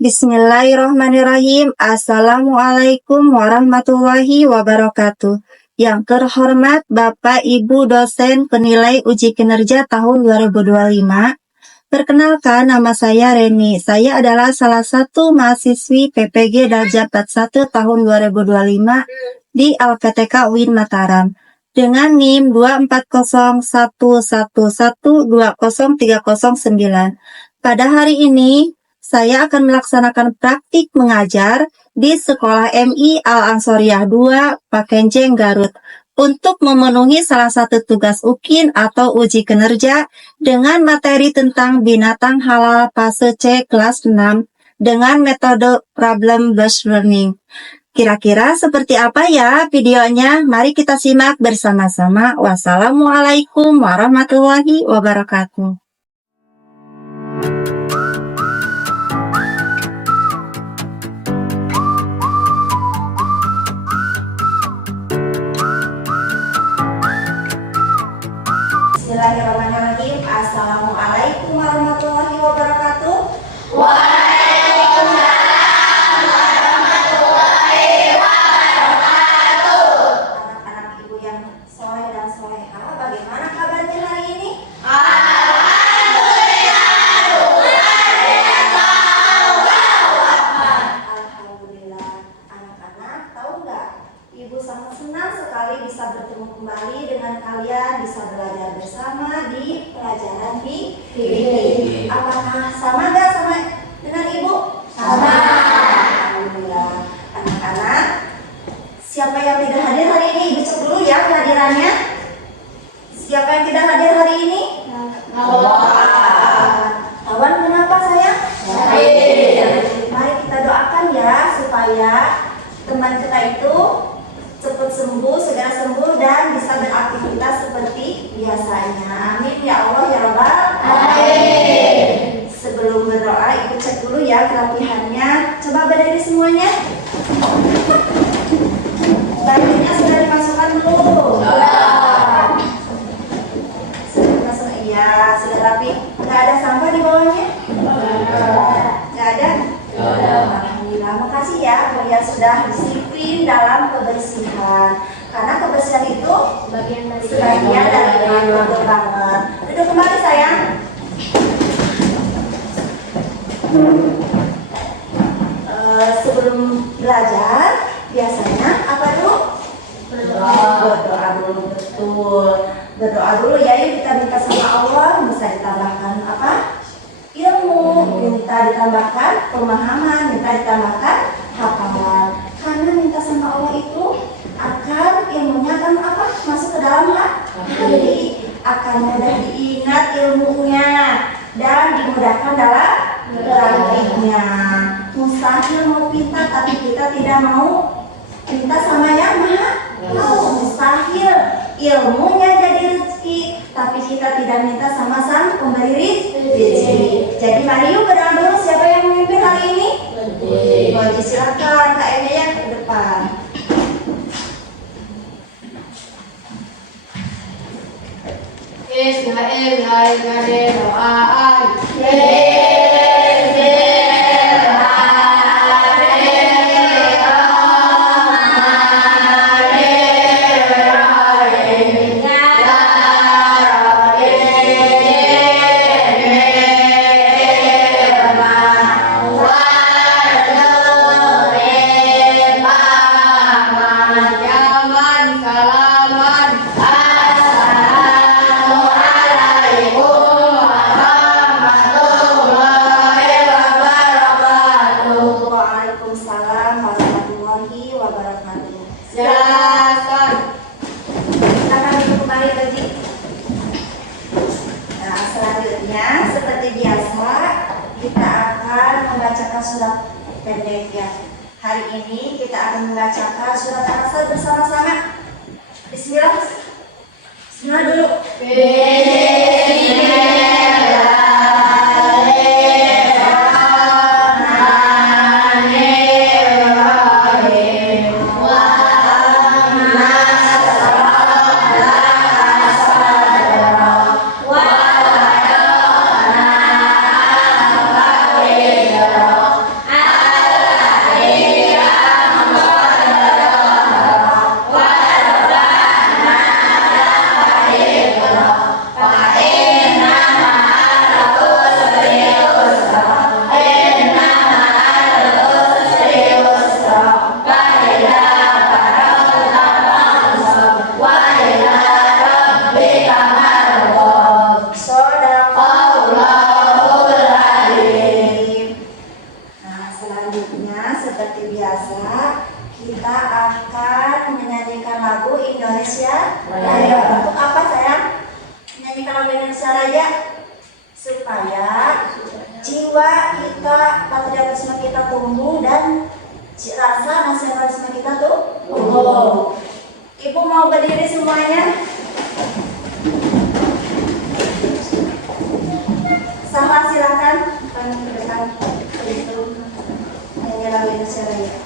Bismillahirrahmanirrahim. Assalamualaikum warahmatullahi wabarakatuh. Yang terhormat Bapak Ibu dosen penilai uji kinerja tahun 2025. Perkenalkan, nama saya Reni. Saya adalah salah satu mahasiswi PPG Darjat 41 tahun 2025 di LPTK UIN Mataram. Dengan NIM 24011112039. Pada hari ini, saya akan melaksanakan praktik mengajar di Sekolah MI Al-Ansoriah 2, Pakenjeng, Garut, untuk memenuhi salah satu tugas UKIN atau uji kinerja dengan materi tentang binatang halal fase C kelas 6 dengan metode problem-based learning. Kira-kira seperti apa ya videonya? Mari kita simak bersama-sama. Wassalamualaikum warahmatullahi wabarakatuh. Bismillahirrahmanirrahim. Assalamualaikum warahmatullahi wabarakatuh. Waalaikumsalam warahmatullahi wabarakatuh. Anak-anak ibu yang soleh dan soleha, bagaimana kabarnya hari ini? Alhamdulillah, Alhamdulillah. Anak-anak, tahu nggak? Ibu sangat senang sekali bisa bertemu kembali dengan kalian, bisa belajar bersama di pelajaran di ini. Apakah sama nggak sama dengan ibu? Sama. Alhamdulillah. Anak-anak, siapa yang tidak hadir hari ini? Ibu cek dulu ya kehadirannya. Siapa yang tidak hadir hari ini? Tawan, kenapa sayang? Mari kita doakan ya supaya teman kita itu cepat sembuh, segera sembuh dan bisa beraktivitas seperti biasanya. Amin ya Allah ya Rabbal alamin. Sebelum berdoa, ibu cek dulu ya kerapihannya. Coba berdiri semuanya. Bajunya sudah dimasukkan belum? Sudah dimasukkan, iya, sudah rapi. Nggak ada sampah di bawahnya? Nggak ada? Alhamdulillah, makasih ya kalian sudah disiplin dalam kebersihan. Karena kebersihan itu bagian dari betul banget. Duduk kembali sayang. Sebelum belajar biasanya apa dulu? Berdoa dulu, betul. Berdoa dulu ya, yuk kita minta sama Allah bisa ditambahkan apa? Ilmu, minta ditambahkan pemahaman, minta ditambahkan hafalan. Karena minta sama Allah itu akan ilmunya akan apa? Masuk ke dalam hati, akan mudah diingat ilmunya dan dimudahkan dalam praktiknya. Mustahil mau pintar tapi kita tidak mau minta sama yang maha tahu. Mustahil ilmunya jadi rezeki tapi kita tidak minta sama sang pemberi rezeki. Jadi mari yuk berdoa dulu. Siapa yang memimpin hari ini? Wajib, silakan Kak Enya yang ke depan. Surat pendek ya. Hari ini kita akan membacakan surat Al-Asr bersama-sama. Bismillah. Bismillah dulu. jiwa kita, patriotisme kita tumbuh dan rasa nasionalisme kita tuh tumbuh. Ibu mau berdiri semuanya? Sama silakan kami ke depan untuk menyerang Indonesia Raya.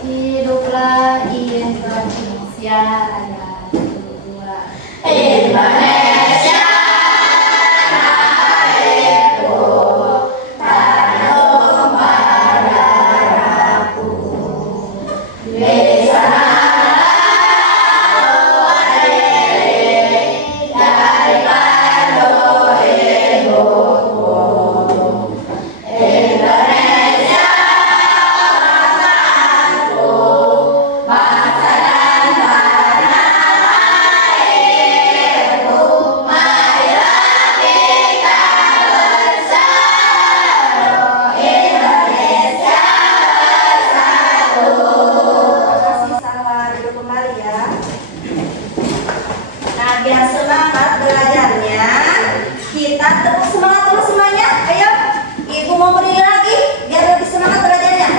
Hiduplah Indonesia Raya. Indonesia tanahku, tanah marahku. Di sana keluar diri dari pandu hidupku. Indonesia bangsaku, bangsa dan tanah airku. Marilah kita bersatu, Indonesia bersatu. Terima kasih, selamat duduk kembali ya. Nah, biar semangat belajarnya, kita tepuk semangat dulu semuanya. Ayo, ibu mau berdiri lagi biar lebih semangat belajarnya.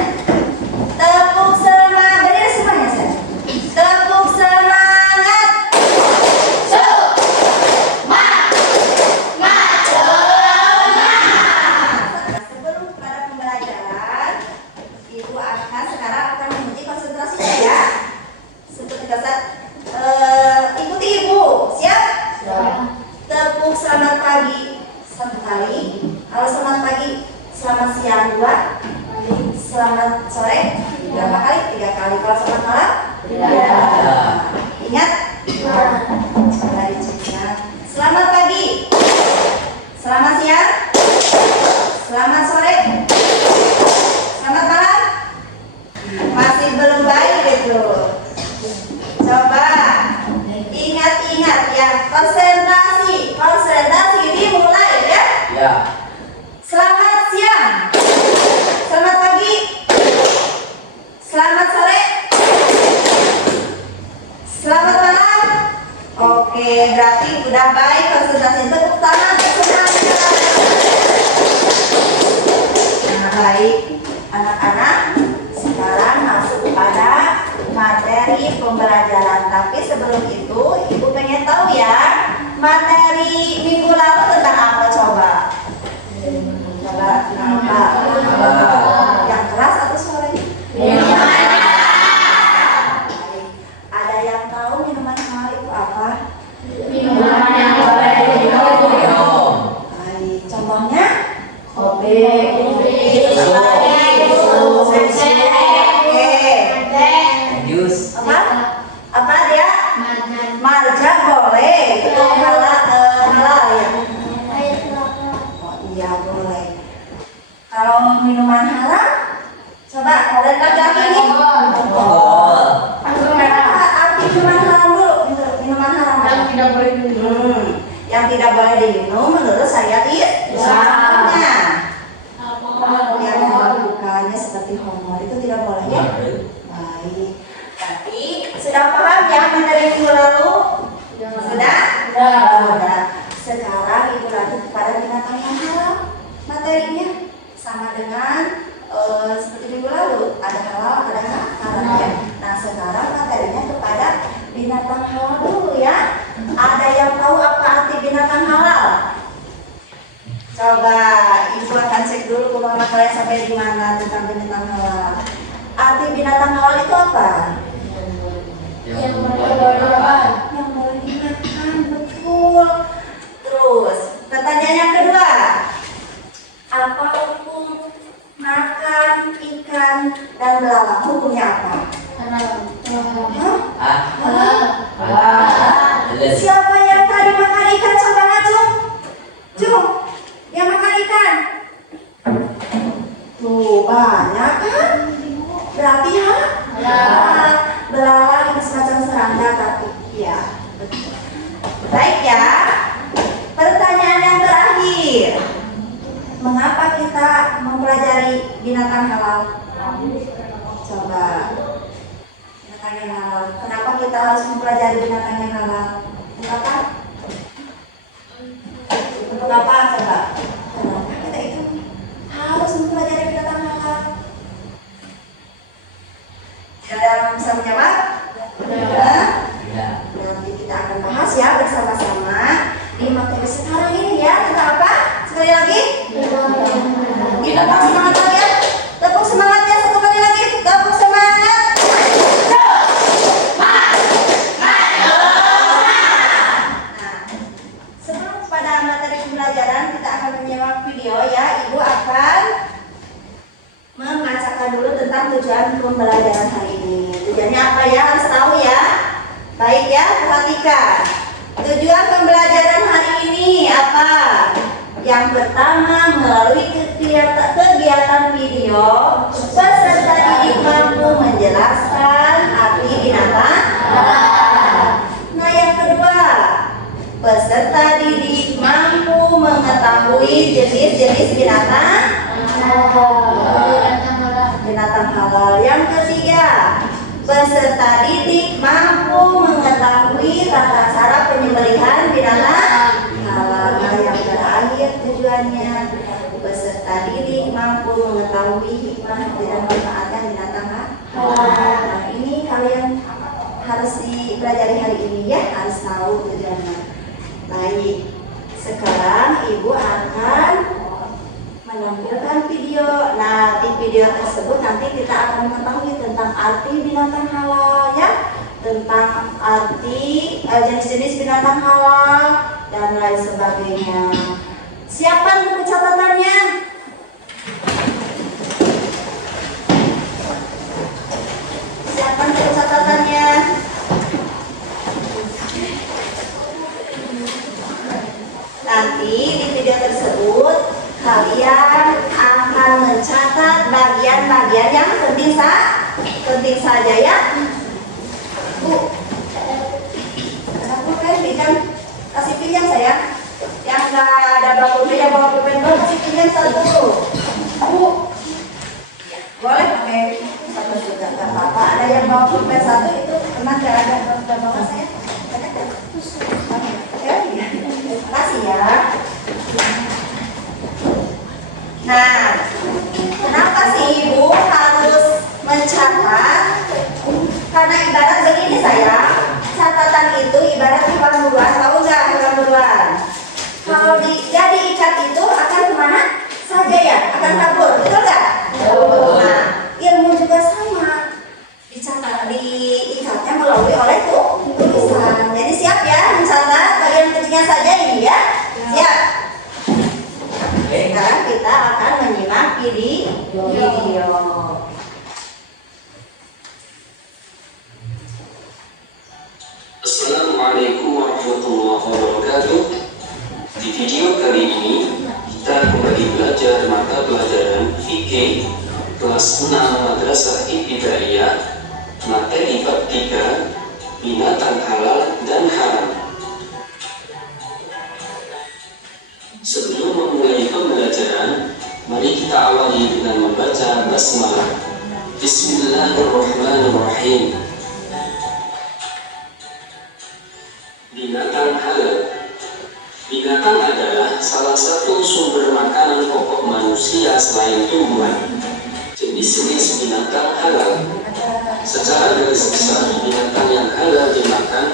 Tepuk semangat, berdiri semuanya. Tepuk semangat. Nah, sebelum pada pembelajaran, ibu akan sekarang akan menguji konsentrasinya ya. Seperti kata ikuti ibu, siap? Tepuk selamat pagi satu kali. Kalau selamat pagi, selamat siang dua. Selamat sore berapa kali? Tiga kali. Kalau selamat malam? Ingat? Coba dicek. Selamat pagi. Selamat siang. Selamat sore. Selamat malam. Masih belum baik itu. Coba ingat-ingat ya, konsentrasi dimulai ya. Ya. Selamat siang, selamat pagi, selamat sore, selamat malam. Oke, berarti udah baik konsentrasi. Tepuk tangan semuanya. Nah, baik anak-anak, sekarang masuk kepada materi pembelajaran. Tapi sebelum itu, ibu pengen tahu ya, materi minggu lalu tentang apa coba? Coba kenapa? Yang keras atau suaranya? Baik. Ada yang tahu minuman hangat itu apa? Minuman yang boleh diminum. Baik. Contohnya? Kopi, jus, Apa? Apa dia? Marja boleh. Itu halal ya. Oh iya boleh. Kalau minuman haram, coba kalian laki-laki ini. alkohol, Apa arti minuman haram dulu? Minuman haram apa? Tidak boleh minum. Yang tidak boleh diminum menurut syariat Islamnya. Yang bukannya seperti homo itu tidak boleh ya. Baik. Tapi sudah paham ya materi minggu lalu? Sudah? Sudah. Sekarang ibu lanjut kepada binatang yang halal. Materinya sama dengan seperti minggu lalu. Ada halal, ada haram ya. Nah sekarang materinya kepada binatang halal dulu ya. Ada yang tahu apa arti binatang halal? Coba ibu akan cek dulu pemahaman kalian sampai di mana tentang binatang halal. Arti binatang halal itu apa? yang Yang boleh dimakan, betul. Terus, pertanyaan yang kedua. Apa hukum makan ikan dan belalang? Hukumnya apa? Hah? Siapa yang tadi makan ikan? Coba ngacung. Cung, yang makan ikan. Tuh, banyak kan? Berarti ya? Belalang itu semacam serangga tapi ya. Betul. Baik ya. Pertanyaan yang terakhir. Mengapa kita mempelajari binatang halal? Coba. Binatang yang halal. Kenapa kita harus mempelajari binatang yang halal? Kenapa? Bapak coba. Kenapa kita itu harus mempelajari binatang halal? Ada yang bisa menjawab? Tidak. Ya. Nanti kita akan bahas ya bersama-sama di materi sekarang ini ya. Tentang apa? Sekali lagi. Tepuk semangat kalian. Tepuk semangatnya sekali lagi. Tepuk semangat. Sebelum pada materi pembelajaran kita akan menyimak video ya. Ibu akan membacakan dulu tentang tujuan pembelajaran hari ini. Tujuannya apa ya? Harus tahu ya. Baik ya, perhatikan. Tujuan pembelajaran hari ini apa? Yang pertama, melalui kegiatan video, peserta didik mampu menjelaskan arti binatang. Nah, yang kedua, peserta didik mampu mengetahui jenis-jenis binatang halal. Yang ketiga, peserta didik mampu mengetahui tata cara penyembelihan binatang halal. Nah, yang terakhir tujuannya, peserta didik mampu mengetahui hikmah dan memanfaatkan binatang halal. Nah, ini kalian harus dipelajari hari ini ya, harus tahu tujuannya. Baik, sekarang ibu akan menampilkan video. Nah, di video tersebut nanti kita akan mengetahui tentang arti binatang halal ya, tentang arti jenis-jenis binatang halal dan lain sebagainya. Siapkan buku catatannya. Siapkan buku catatannya. Nanti di video tersebut kalian akan mencatat bagian-bagian yang penting saja ya. Bu, ada pulpen pinjam, kasih pinjam saya. Yang nggak ada bawa yang bawa pulpen baru kasih pinjam satu. Bu, boleh pakai satu juga nggak apa-apa. Ada yang bawa pulpen satu itu emang nggak ada bawa saya. Ya, terima kasih ya. Nah, kenapa sih ibu harus mencatat? Karena ibarat begini saya, catatan itu ibarat ikan buruan, tahu nggak ikan buruan? Kalau dia diikat itu akan kemana saja ya? Akan kabur, betul nggak? Nah, ilmu juga sama, dicatat, diikatnya melalui oleh tulisan. Jadi siap ya, mencatat bagian kecilnya saja ini ya, siap. Sekarang kita akan menyimak video. Assalamualaikum warahmatullahi wabarakatuh. Di video kali ini kita kembali belajar mata pelajaran fikih kelas 6 Madrasah Ibtidaiyah, materi bab 3, binatang halal dan haram. Sebelum memulai pembelajaran, mari kita awali dengan membaca basmalah. Bismillahirrahmanirrahim. Binatang halal. Binatang adalah salah satu sumber makanan pokok manusia selain tumbuhan. Jenis-jenis binatang halal. Secara garis besar, binatang yang halal dimakan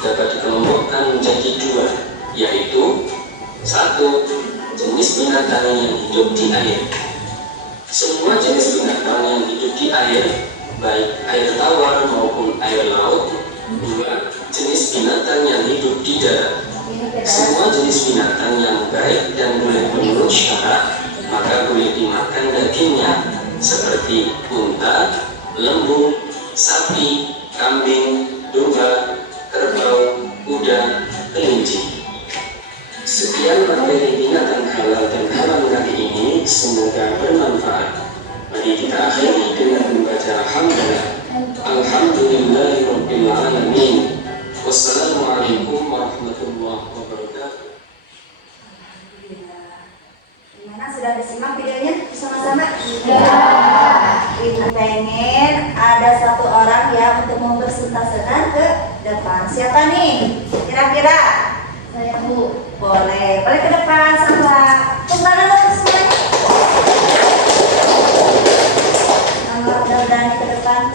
dapat dikelompokkan menjadi dua, yaitu 1. Jenis binatang yang hidup di air. Semua jenis binatang yang hidup di air, baik air tawar maupun air laut. 2. Jenis binatang yang hidup di darat. Semua jenis binatang yang baik dan boleh menurut syarat, maka boleh dimakan dagingnya, seperti unta, lembu, sapi, kambing, domba, kerbau, kuda, kelinci. Sekian materi binatang halal dan haram kali ini, semoga bermanfaat. Mari kita akhiri dengan membaca hamdalah. Alhamdulillahirabbil alamin. Wassalamualaikum warahmatullahi wabarakatuh. Gimana, sudah disimak videonya bersama-sama? Ibu pengen ada satu orang ya untuk mempresentasikan ke depan. Siapa nih? Kira-kira? Boleh, Bu. Boleh. Boleh ke depan sama. Kemana lo semuanya? Mudah-mudahan ke depan.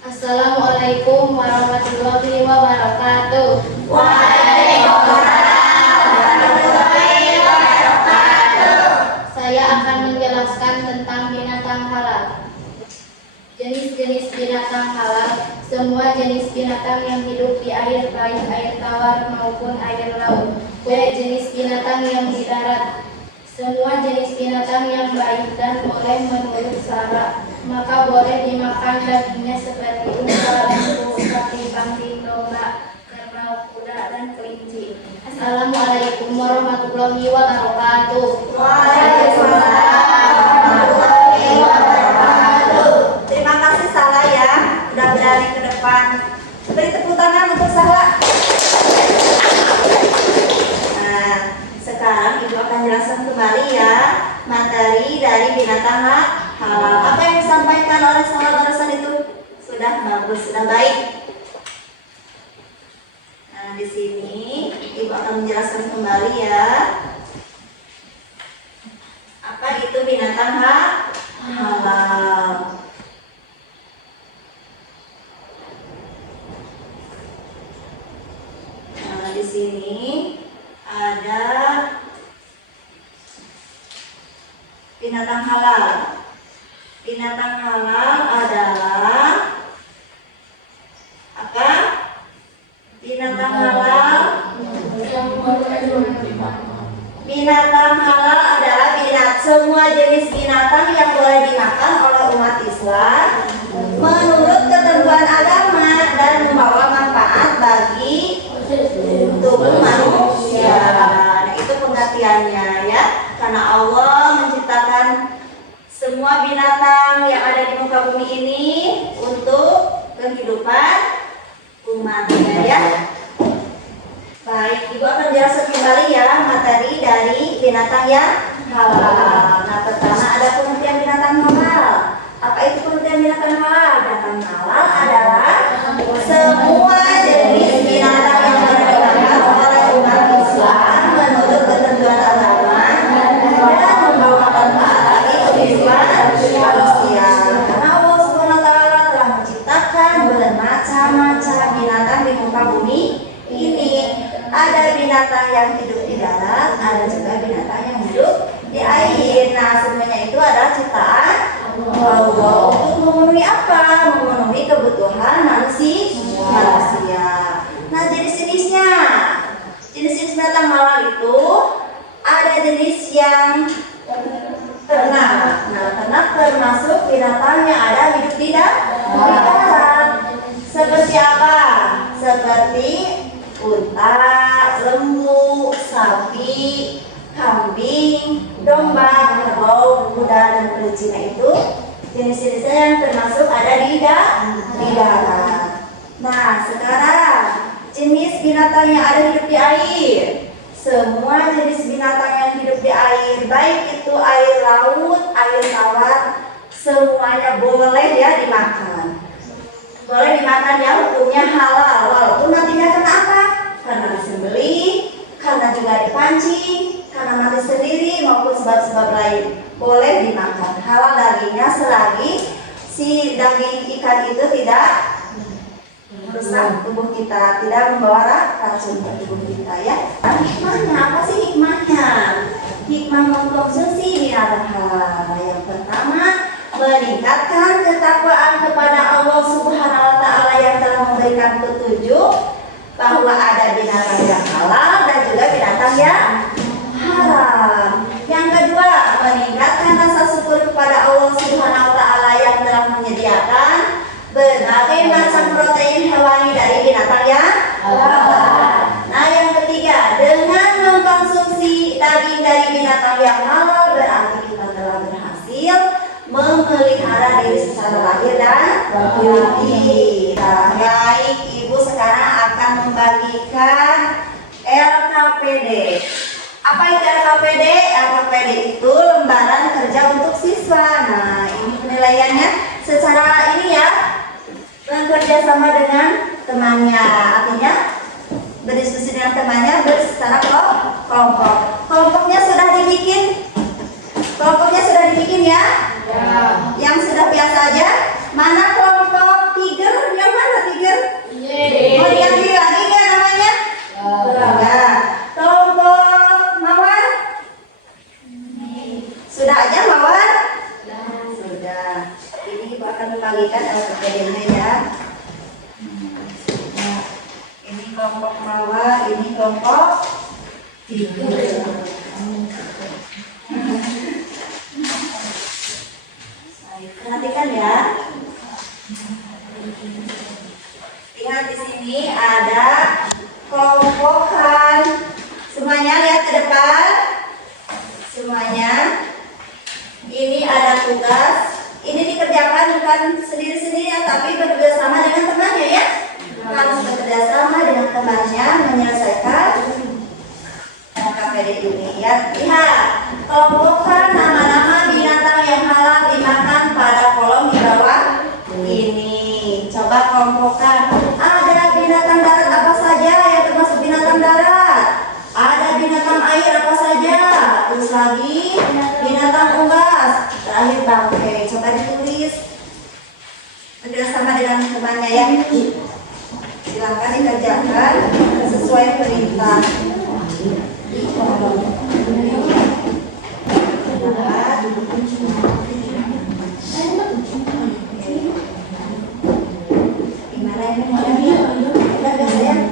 Assalamualaikum warahmatullahi wabarakatuh. Saya akan menjelaskan tentang binatang halal. Jenis-jenis binatang halal, semua jenis binatang yang hidup di air, baik air tawar maupun air laut. Baik jenis binatang yang di darat, semua jenis binatang yang baik dan boleh menurut syarat, maka boleh dimakan dagingnya seperti unta, lembu, sapi, kambing, domba, kerbau, kuda, dan kelinci. Assalamualaikum warahmatullahi wabarakatuh. Terima kasih Salah ya, udah berani ke depan. Beri tepuk tangan untuk Salah. Nah, sekarang Ibu akan jelaskan kembali ya materi dari binatang halal. Apa yang disampaikan oleh Salah barusan itu sudah bagus, sudah baik. Nah, di sini Ibu akan menjelaskan kembali ya. Apa itu binatang halal? Nah, di sini ada binatang halal. Binatang halal adalah apa? Binatang halal. Binatang halal adalah semua jenis binatang yang boleh dimakan oleh umat Islam menurut ketentuan agama dan membawa manfaat bagi tubuh manusia. Nah, itu pengertiannya ya. Karena Allah menciptakan semua binatang yang ada di muka bumi ini untuk kehidupan umatnya ya. Baik, Ibu akan jelaskan kembali ya materi dari binatang yang halal. Nah, pertama ada pengertian binatang halal. Apa itu pengertian binatang halal? Binatang halal adalah semua jenis binatang yang boleh dimakan oleh umat Islam menurut ketentuan agama dan membawa manfaat bagi kehidupan manusia. Karena Allah SWT telah menciptakan bermacam-macam binatang di muka bumi ini. Ada binatang yang hidup di darat, ada juga binatang yang hidup di air. Nah, semuanya itu adalah ciptaan Allah untuk memenuhi apa? Memenuhi kebutuhan manusia. Nah, jenis-jenisnya, jenis-jenis binatang halal itu ada jenis yang ternak. Nah, ternak termasuk binatang yang ada hidup di darat. Seperti apa? Seperti unta, lembu, sapi, kambing, domba, kerbau, kuda, dan kelinci. Itu jenis-jenisnya yang termasuk ada di darat. Nah, sekarang jenis binatang yang ada hidup di air. Semua jenis binatang yang hidup di air, baik itu air laut, air tawar, semuanya boleh ya dimakan. Boleh dimakan ya, hukumnya halal, walaupun nantinya kena apa? Karena disembelih, karena juga dipancing, karena mati sendiri maupun sebab-sebab lain. Boleh dimakan, halal dagingnya selagi si daging ikan itu tidak merusak tubuh kita, tidak membawa racun ke tubuh kita ya. Hikmahnya apa sih hikmahnya? Hikmah mengkonsumsi binatang halal. Yang pertama, meningkatkan ketakwaan kepada Allah Subhanahu wa Ta'ala yang telah memberikan petunjuk bahwa ada binatang yang halal dan juga binatang yang haram. Yang kedua, meningkatkan rasa syukur kepada Allah Subhanahu wa Ta'ala yang telah menyediakan berbagai macam protein hewani dari binatang yang halal. Nah, yang ketiga, dengan mengkonsumsi daging dari binatang yang halal berarti kita telah berhasil memelihara diri secara lahir dan batin. Baik, Ibu sekarang akan membagikan LKPD. Apa itu LKPD? LKPD itu lembaran kerja untuk siswa. Nah, ini penilaiannya secara ini ya, bekerja sama dengan temannya. Artinya kelompok Mawa, ini kelompok 3. Baik, perhatikan ya. Lihat di sini ada kelompokan. Semuanya lihat ke depan. Semuanya. Ini ada tugas. Ini dikerjakan bukan sendiri-sendiri, tapi bekerja sama dengan temannya ya. Harus bekerja sama dengan temannya menyelesaikan KPD ini ya. Lihat, kelompokkan nama-nama binatang yang halal dimakan pada kolom di bawah ini. Coba kelompokkan. Ada binatang darat apa saja yang termasuk binatang darat? Ada binatang air apa saja? Terus lagi binatang unggas. Terakhir bangkai. Coba ditulis. Bekerjasama dengan temannya ya. Silakan dikerjakan sesuai perintah. Gimana ini modalnya? Udah gak sayang?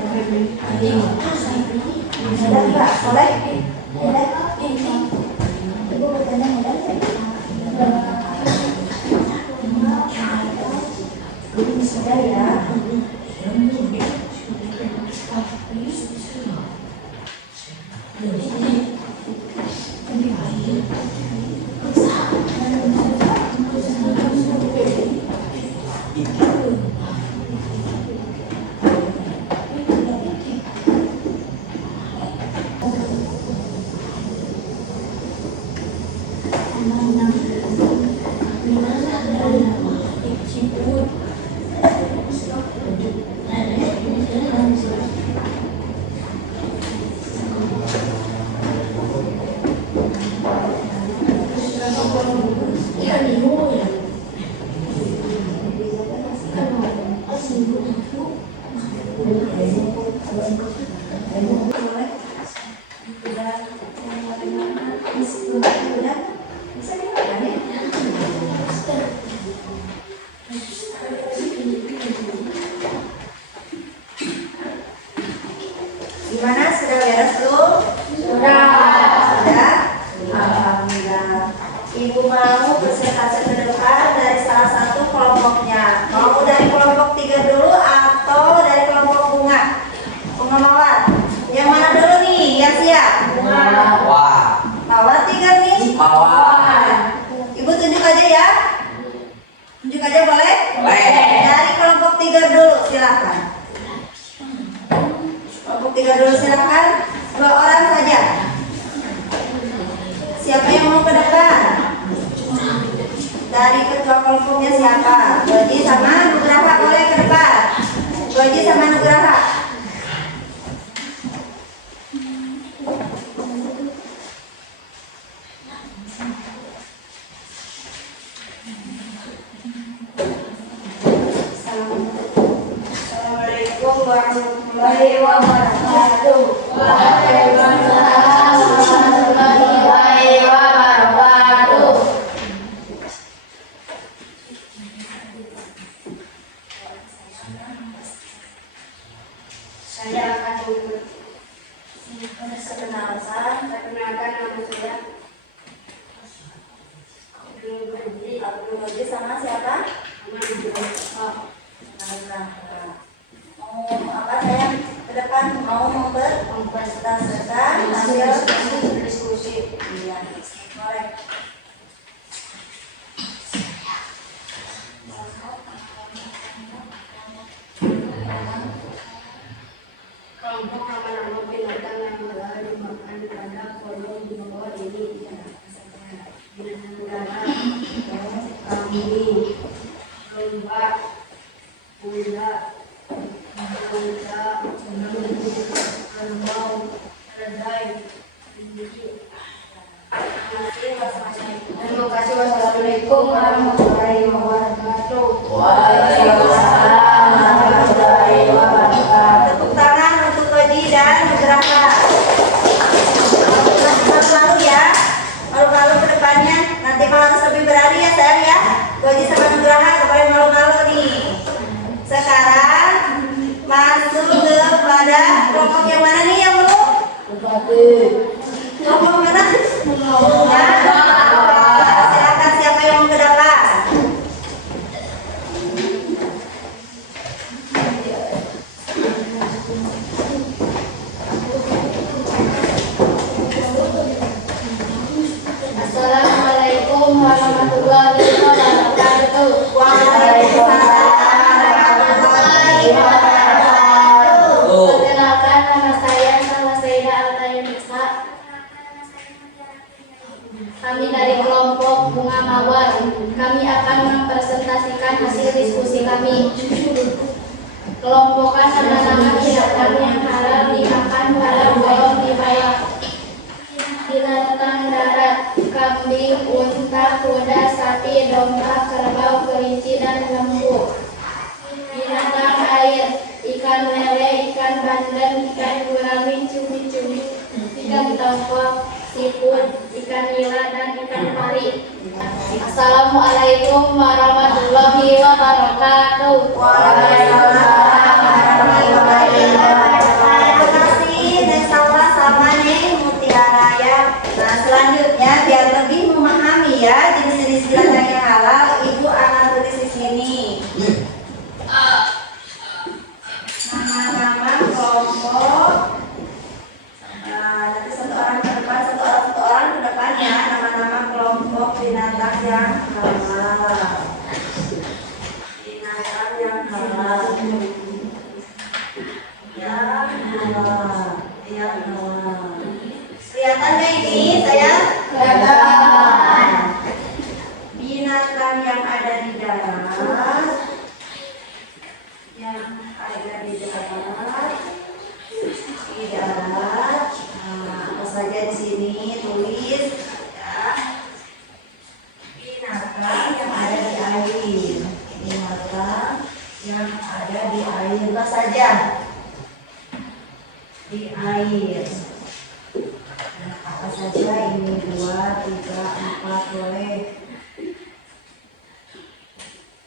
Udah gak? Soleh? Udah? Ibu bertanya modal sudah ya. Gimana, sudah beres belum? Sudah. Alhamdulillah. Ibu mau presentasi ke depan dari salah satu kelompoknya. Mau dari kelompok 3 dulu atau dari kelompok bunga? Bunga mawar. Yang mana dulu nih? Yang siap? Wah. Mawar 3 nih? Mawar. Ibu tunjuk aja ya. Tunjuk aja boleh? Boleh. Dari kelompok 3 dulu, silakan. Kelompok 3 dulu silakan. 2 orang saja. Siapa yang mau ke depan? Dari ketua kelompoknya siapa? Goji sama Nugraha boleh ke depan. Goji sama Nugraha. Assalamualaikum warahmatullahi wabarakatuh. Waalaikumsalam warahmatullahi wabarakatuh. Saya akan perkenalkan nama saya. Abdul Goji sama siapa? Mau apa saya ke depan mau mempresentasikan hasil diskusi. Iya, boleh. Kelompok nama-nama binatang yang halal dimakan pada kolom di bawah ini. Binatang darat, kambing, domba, kuda, unta, kerbau, keledai. Terima kasih. Wassalamualaikum warahmatullahi wabarakatuh. Waalaikumsalam warahmatullahi wabarakatuh. Tepuk tangan untuk Goji dan Nugraha. Lalu ya, malu-malu ke depannya. Nanti kalau harus lebih berani ya sayang ya. Goji sama Nugraha kemarin malu-malu nih. Sekarang masuk kepada kelompok yang mana nih yang belum? Kelompok mana? Silakan siapa yang mau ke depan? Assalamualaikum warahmatullahi wabarakatuh. Waalaikumsalam warahmatullahi wabarakatuh. Perkenalkan, nama saya Sayyidah Altayanisa. Kami dari kelompok Bunga Mawar. Kami akan mempresentasikan hasil diskusi kami. Kelompokan nama-nama binatang yang halal dimakan, halal bolong dibayar. Binatang darat, kambing, unta, kuda, sapi, domba, kerbau, kelinci, dan lembu. Binatang air, ikan lele, ikan bandeng, ikan gurami, cumi-cumi, ikan tongkol, siput, ikan nila, dan ikan pari. Assalamualaikum warahmatullahi wabarakatuh. Waalaikumsalam warahmatullahi wabarakatuh. Terima kasih Nesawa sama nih Mutiara ya. Nah selanjutnya biar lebih memahami ya jenis-jenis binatang yang halal, ibu akan tulis di sini. Nama-nama kelompok. Nah, nanti satu orang ke depan, satu orang ke depan ya. Nama-nama kelompok binatang yang halal. Binatang yang halal. Yang halal. Kelihatan nggak ini saya? Kelihatan. Binatang yang ada di darat. Yang ada di darat. Di darat. Nah, apa saja di sini tulis ya. Binatang yang ada di air. Binatang yang ada di air apa saja? Di air. Nah, apa saja ini? 2, 3, 4 boleh.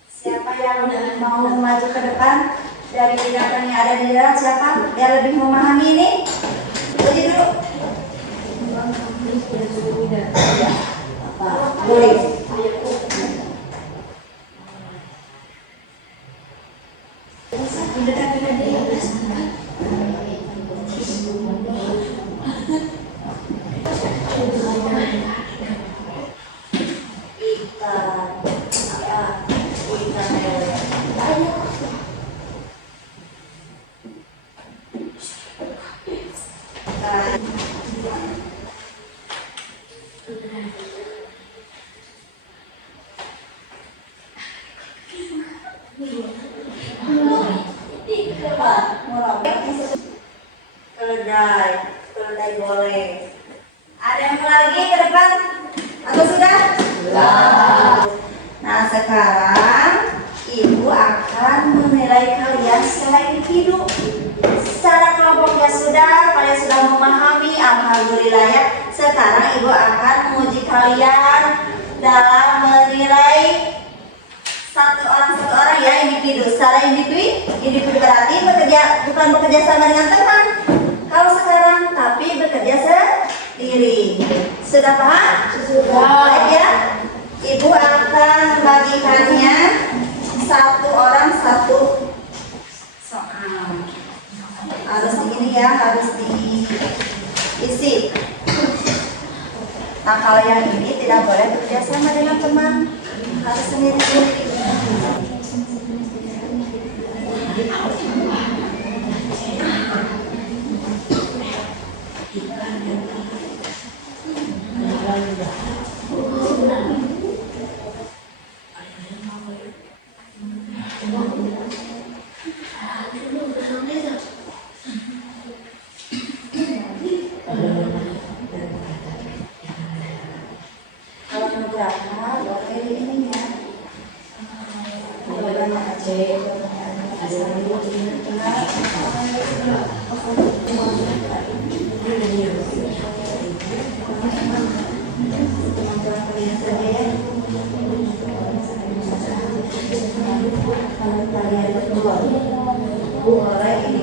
Siapa yang mau maju ke depan dari binatang yang ada di darat? Siapa? Biar lebih memahami ini. Uji dulu. Apa? Boleh. Keledai boleh. Ada yang lagi ke depan? Atau sudah? Sudah. Nah sekarang ibu akan menilai kalian secara individu. Secara kelompoknya sudah, kalian sudah memahami, alhamdulillah ya. Sekarang ibu akan menguji kalian dalam menilai satu orang ya, individu. Secara individu berarti bukan bekerja sama dengan teman. Kalau sekarang tapi bekerja sendiri. Sudah paham? Sudah. Ya. Ibu akan membagikannya satu orang satu soal. Harus ini ya, harus diisi. Nah kalau yang ini tidak boleh bekerja sama dengan teman, harus sendiri-sendiri. Kalau beberapa boleh ini ya. Boleh kalian berdua boleh ini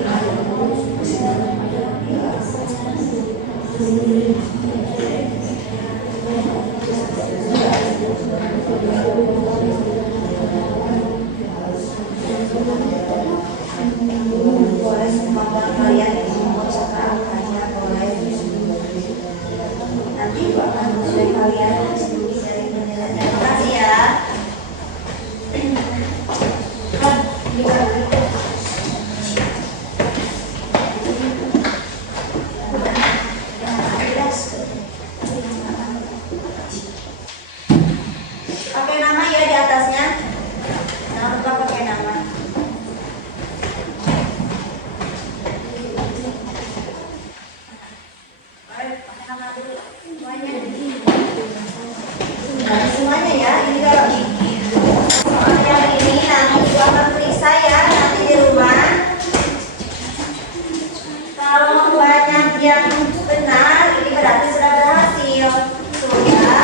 Kalau banyak yang benar, ini berarti sudah berhasil. Sudah.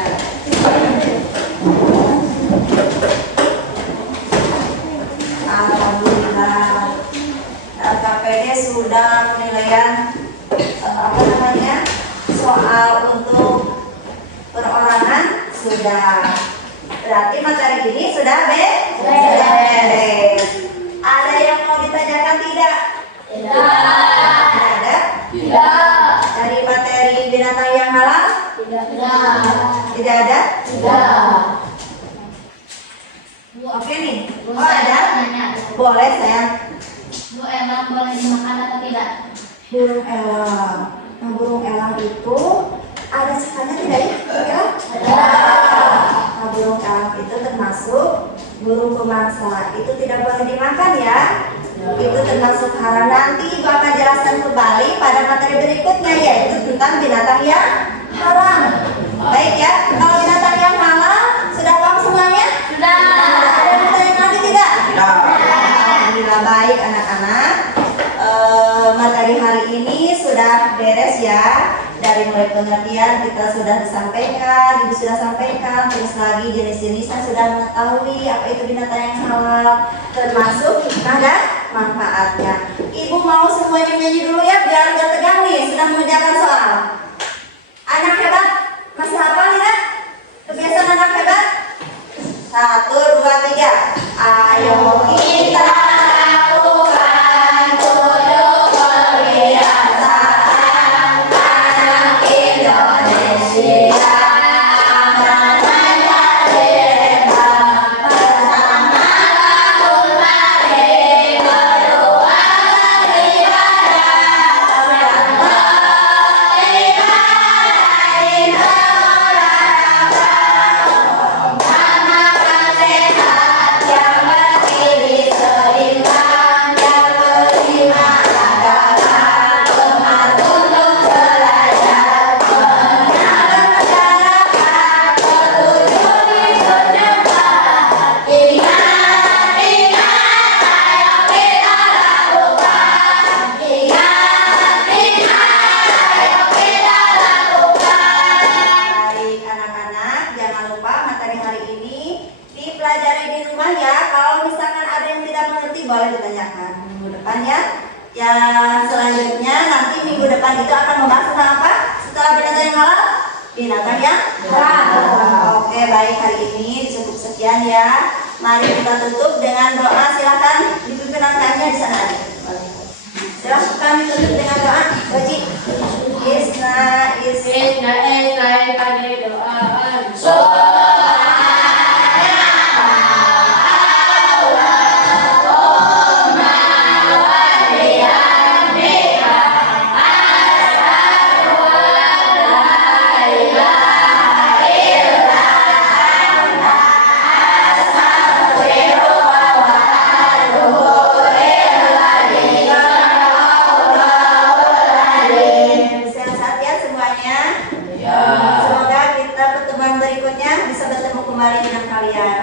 Alhamdulillah. KPD sudah penilaian apa namanya, soal untuk perorangan sudah. Berarti materi ini sudah beres. Ada yang mau ditanyakan tidak? Tidak ada? Tidak. Dari materi binatang yang halal? Tidak ada? Oke nih. Oh ada? Boleh sayang. Bu, elang boleh dimakan atau tidak? Burung elang. Nah, burung elang itu ada cakapnya tidak ya? Nah, burung elang itu termasuk burung pemangsa. Itu tidak boleh dimakan ya. Itu termasuk haram. Nanti Ibu akan jelaskan kembali pada materi berikutnya, yaitu tentang binatang yang haram. Baik ya. Kalau binatang yang halal sudah paham semuanya? Sudah. Ada yang bertanya lagi tidak? Alhamdulillah, baik anak-anak. Materi hari ini sudah beres ya. Dari mulai pengertian kita sudah disampaikan, Ibu sudah sampaikan, terus lagi jenis-jenisnya sudah mengetahui apa itu binatang yang halal, termasuk hikmah dan manfaatnya. Ibu mau semuanya nyanyi dulu ya, biar nggak tegang nih, sudah mengerjakan soal. Anak hebat, masih hafal tidak? Kebiasaan anak hebat? 1, 2, 3. Ayo kita lakukan kudu kebiasaan anak Indonesia. Aman menjadi hebat. Pertama bangun pagi, berdoa beribadah. Beribadah berolahraga. Makan sehat yang bergizi seimbang, yang kelima adalah semangat untuk belajar, mengenal masyarakat, ketujuh ditunjukkan. Ingat, ayo kita lakukan. Ingat, ayo kita lakukan. Baik anak-anak, jangan lupa materi hari ini dipelajari di rumah ya. Kalau misalkan ada yang tidak mengerti boleh ditanyakan minggu depan ya. Yang selanjutnya nanti minggu depan itu akan membahas tentang apa? Setelah binatang yang halal, binatang yang haram. Oke, baik, hari ini cukup sekian ya. Mari kita tutup dengan doa. Silakan dipimpin angkanya di sana aja. Silakan ditutup dengan doa. Wajib. Isna Pada doaan. sehat-sehat ya semuanya. Semoga kita pertemuan berikutnya bisa bertemu kembali dengan kalian.